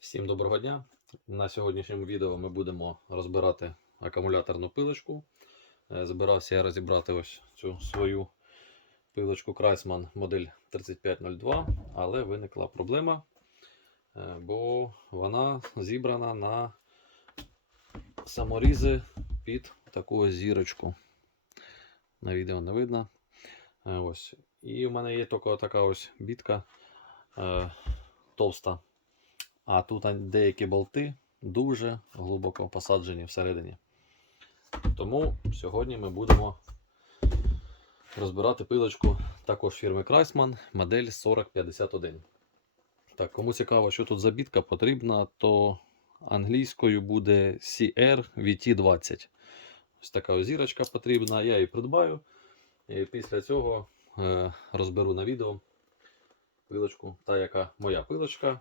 Всім доброго дня! На сьогоднішньому відео ми будемо розбирати акумуляторну пилочку. Е, Збирався я розібрати ось цю свою пилочку Крайсман модель 3502, але виникла проблема, е, бо вона зібрана на саморізи під таку зірочку. На відео не видно. Е, Ось. І в мене є така ось бітка товста. А тут деякі болти дуже глибоко посаджені всередині. Тому сьогодні ми будемо розбирати пилочку також фірми Крайсман модель 4051. Так, кому цікаво, що тут за бітка потрібна, то англійською буде CR VT20. Ось така ось зірочка потрібна, я її придбаю. І після цього е, розберу на відео пилочку, та яка моя пилочка.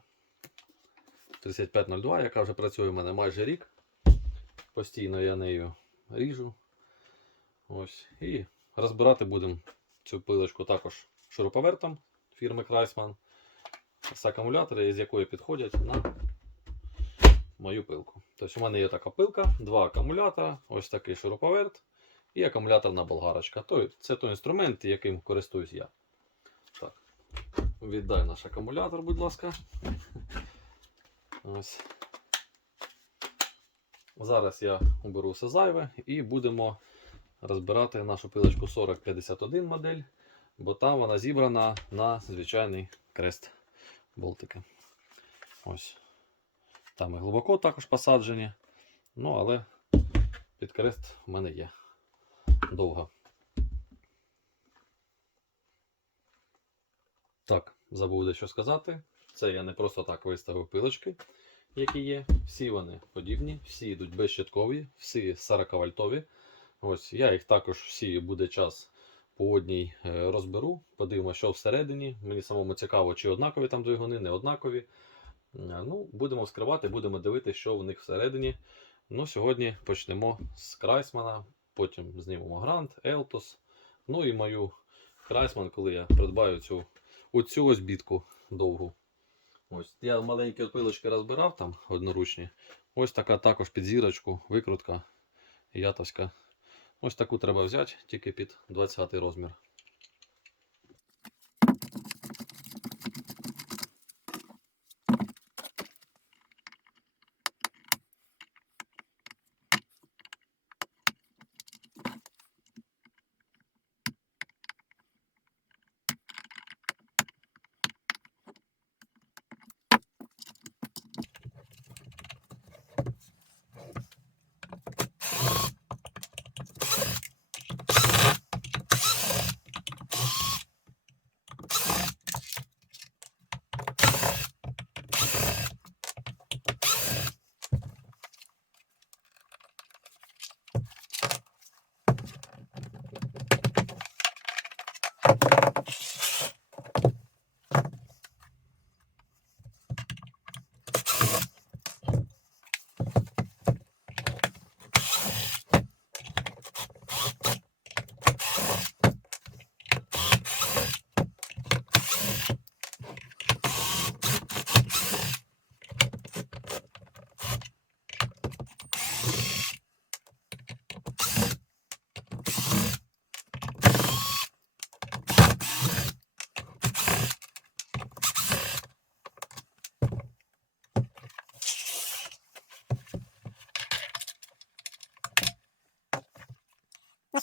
3502, яка вже працює у мене майже рік. Постійно я нею ріжу. Ось. І розбирати будемо цю пилочку також шуруповертом фірми Крайсман з акумулятори, з якої підходять на мою пилку. Тобто у мене є така пилка, два акумулятора, ось такий шуруповерт і акумуляторна болгарочка. Той- Це той інструмент, яким користуюсь я. Так. Віддай наш акумулятор, будь ласка. Ось. Зараз я уберу все зайве і будемо розбирати нашу пилочку 4051 модель, бо там вона зібрана на звичайний крест болтики. Ось. Там і глибоко також посаджені. Ну, але під крест в мене є довго. Так, забув дещо сказати. Це я не просто так виставив пилочки, які є. Всі вони подібні, всі йдуть безщиткові, всі 40 вольтові. Ось я їх також всі буде час по одній е, розберу. Подивимося, що всередині. Мені самому цікаво, чи однакові там двигуни, не однакові. Е, Ну, будемо вскривати, будемо дивитися, що в них всередині. Ну, сьогодні почнемо з Крайсмана, потім знімемо Грант, Елтос. Ну і мою Крайсман, коли я придбаю цю оцю ось бітку довгу. Ось. Я маленькі опилочки розбирав там одноручні. Ось така також під зірочку, викрутка ятовська. Ось таку треба взяти, тільки під 20 розмір.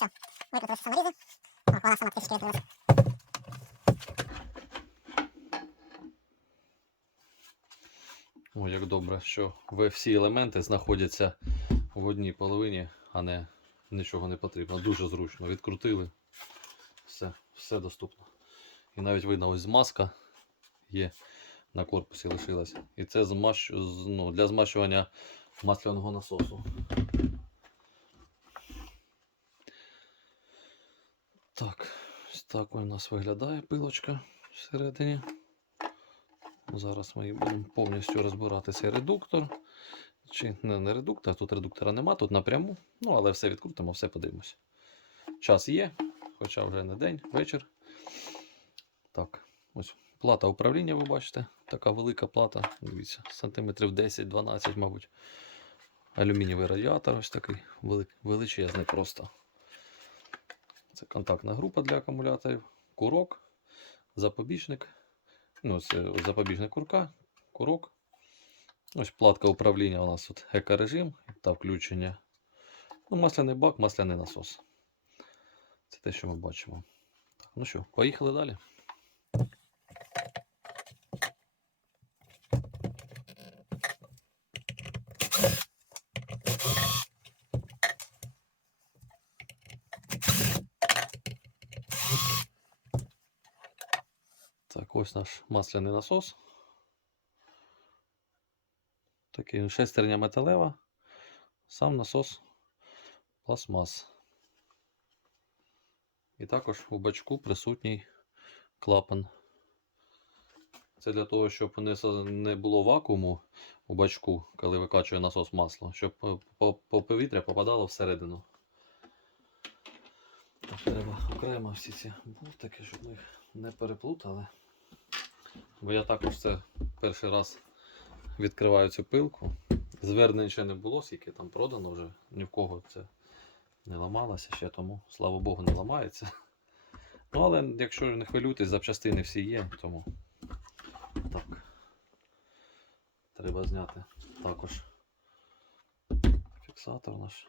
Ну що, викрутилися саморізи. О, вона сама трішки відкрилася. О, як добре, що ви всі елементи знаходяться в одній половині, а не нічого не потрібно. Дуже зручно. Відкрутили. Все, все доступно. І навіть видно, ось змазка є на корпусі лишилася. І це змащ... ну, для змащування масляного насосу. Так, ось так у нас виглядає пилочка всередині. Зараз ми будемо повністю розбирати цей редуктор. Чи не, не редуктор, тут редуктора нема, тут напряму. Ну, але все відкрутимо, все подивимося. Час є, хоча вже не день, вечір. Так, ось плата управління, ви бачите. така велика плата. Дивіться, сантиметрів 10-12, мабуть. Алюмінієвий радіатор ось такий вели- величезний просто. Це контактна група для акумуляторів, курок, запобіжник. Ну, це запобіжник курка, курок. Ось платка управління у нас тут екорежим та включення. Ну, масляний бак, масляний насос. Це те, що ми бачимо. Так, ну що, поїхали далі. Так, ось наш масляний насос. Такий шестерня металева. Сам насос пластмас. І також у бачку присутній клапан. Це для того, щоб не, було вакууму у бачку, коли викачує насос масло, щоб по повітря попадало всередину. Треба окремо всі ці болтики, щоб ми їх не переплутали. Бо я також це перший раз відкриваю цю пилку. Звернень ще не було, скільки там продано вже. Ні в кого це не ламалося ще, тому слава Богу, не ламається. Ну, але якщо не хвилюйтесь, запчастини всі є, тому так. Треба зняти також фіксатор наш.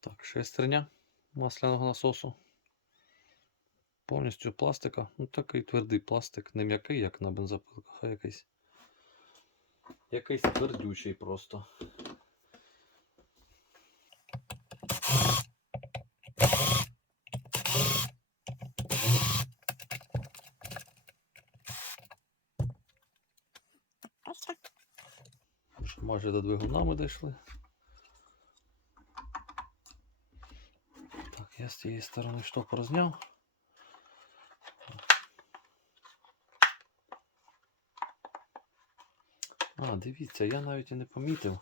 Так, шестерня масляного насосу. Повністю пластика. Ну, такий твердий пластик, не м'який, як на бензопилках, а якийсь. Якийсь твердючий просто. Майже до двигуна ми дійшли. Так, я з цієї сторони штопор зняв. А, дивіться, я навіть і не помітив,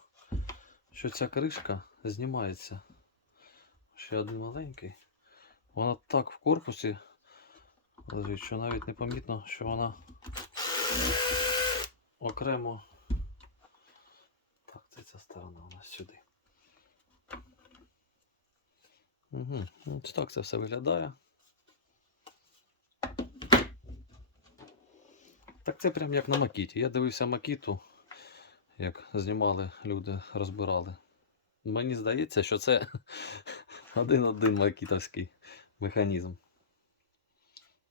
що ця кришка знімається. Ще один маленький. Вона так в корпусі що навіть не помітно, що вона окремо. Так, це ця сторона у нас сюди. Угу. Ось так це все виглядає. Так це прям як на макіті. Я дивився макіту, як знімали люди, розбирали. Мені здається, що це один-один макітовський механізм.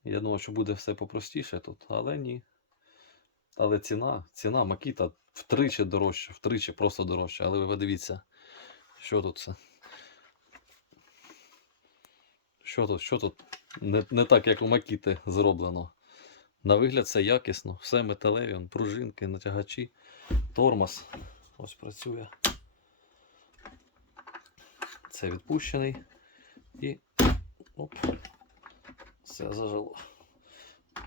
Я думав, що буде все попростіше тут, але ні. Але ціна, ціна макіта втричі дорожча, втричі просто дорожча. Але ви подивіться, що тут це. Що тут, що тут не, не так, як у Макіти зроблено. На вигляд все якісно, все металеві, он, пружинки, натягачі, тормоз. Ось працює. Це відпущений. І оп, все зажило.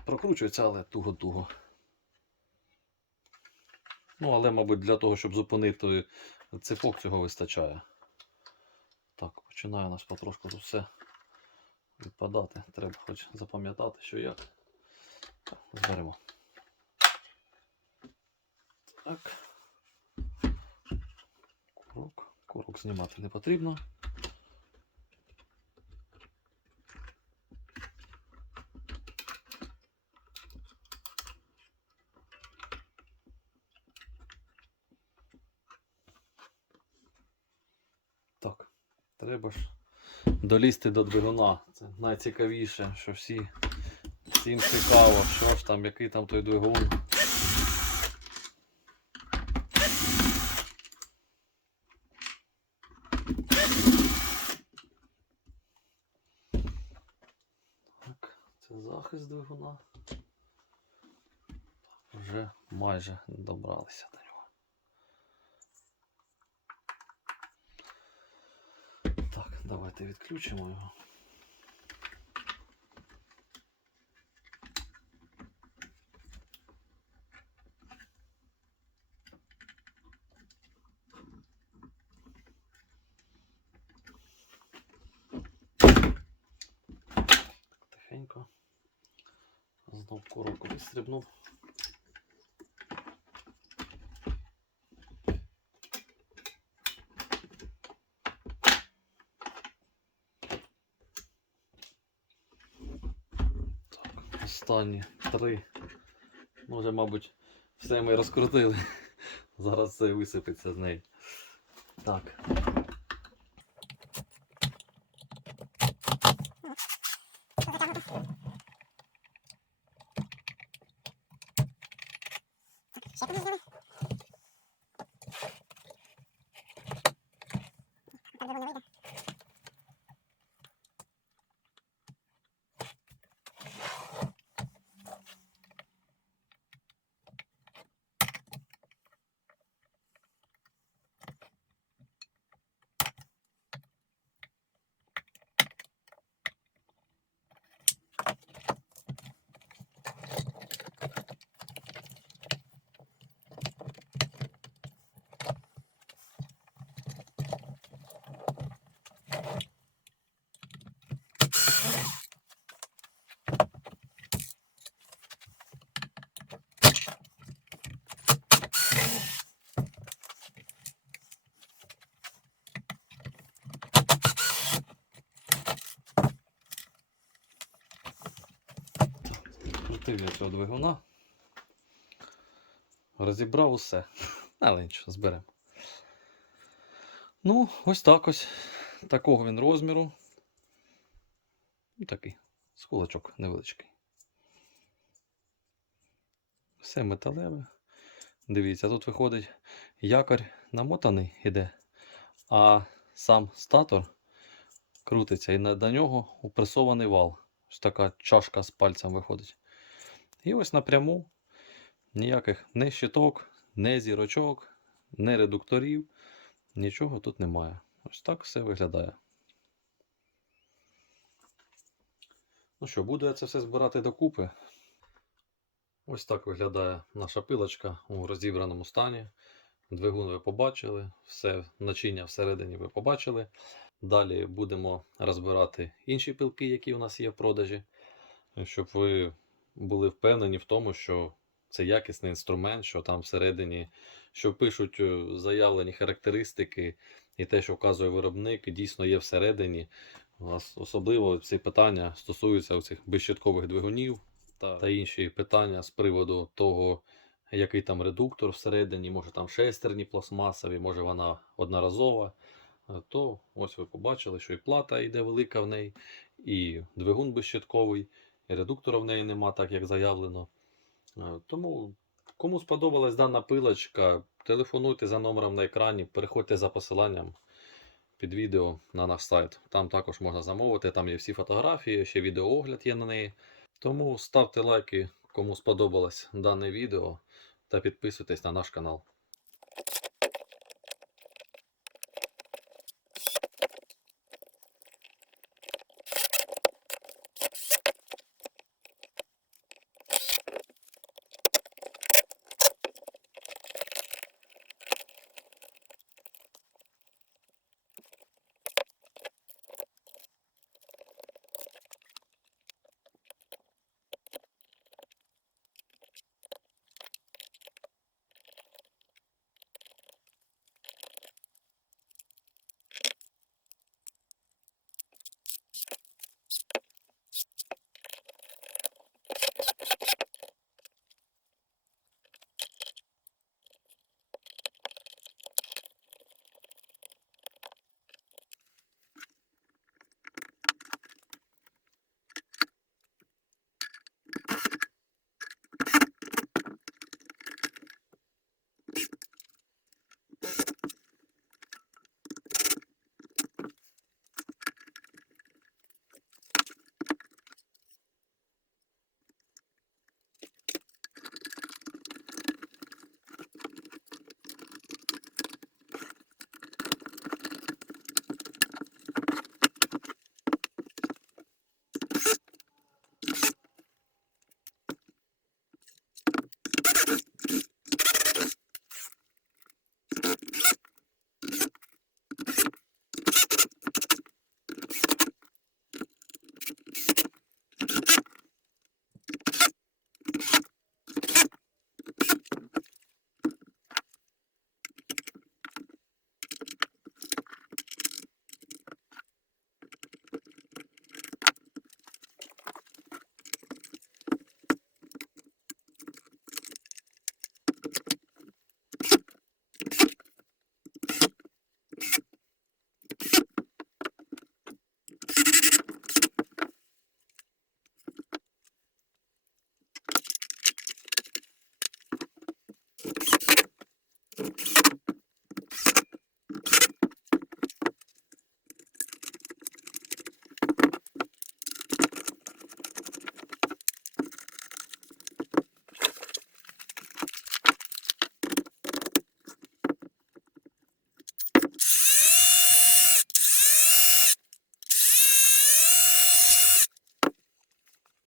Прокручується, але туго-туго. Ну, але, мабуть, для того, щоб зупинити цепок, цього вистачає. Так, починає у нас потрошку тут все відпадати. Треба хоч запам'ятати, що як. Зберемо. Так. Курок. Курок знімати не потрібно. Так, треба ж долізти до двигуна. Це найцікавіше, що всі всім цікаво, що ж там, який там той двигун. Так, це захист двигуна. Вже майже добралися Давайте відключимо його. Тихенько. Знов корок відстрибнув. Останні три. Ну, вже, мабуть, все ми розкрутили. Зараз все висипеться з неї. Так. Ще Крутив я цього двигуна. Розібрав усе. Але нічого, зберемо. Ну, ось так ось. Такого він розміру. Такий. З кулачок невеличкий. Все металеве. Дивіться, тут виходить якорь намотаний іде, а сам статор крутиться і на, до нього упресований вал. Ось така чашка з пальцем виходить. І ось напряму ніяких не щиток, не зірочок, не редукторів, нічого тут немає. Ось так все виглядає. Ну що, буду я це все збирати докупи. Ось так виглядає наша пилочка у розібраному стані. Двигун ви побачили, все начиння всередині ви побачили. Далі будемо розбирати інші пилки, які у нас є в продажі, щоб ви були впевнені в тому, що це якісний інструмент, що там всередині, що пишуть е, заявлені характеристики, і те, що вказує виробник, дійсно є всередині. Особливо ці питання стосуються цих безщиткових двигунів та, та інші питання з приводу того, який там редуктор всередині, може там шестерні пластмасові, може вона одноразова. Е, То ось ви побачили, що і плата йде велика в неї, і двигун безщитковий, редуктора в неї нема, так як заявлено. Е, Тому, кому сподобалась дана пилочка, телефонуйте за номером на екрані, переходьте за посиланням під відео на наш сайт. Там також можна замовити, там є всі фотографії, ще відеоогляд є на неї. Тому ставте лайки, кому сподобалось дане відео, та підписуйтесь на наш канал.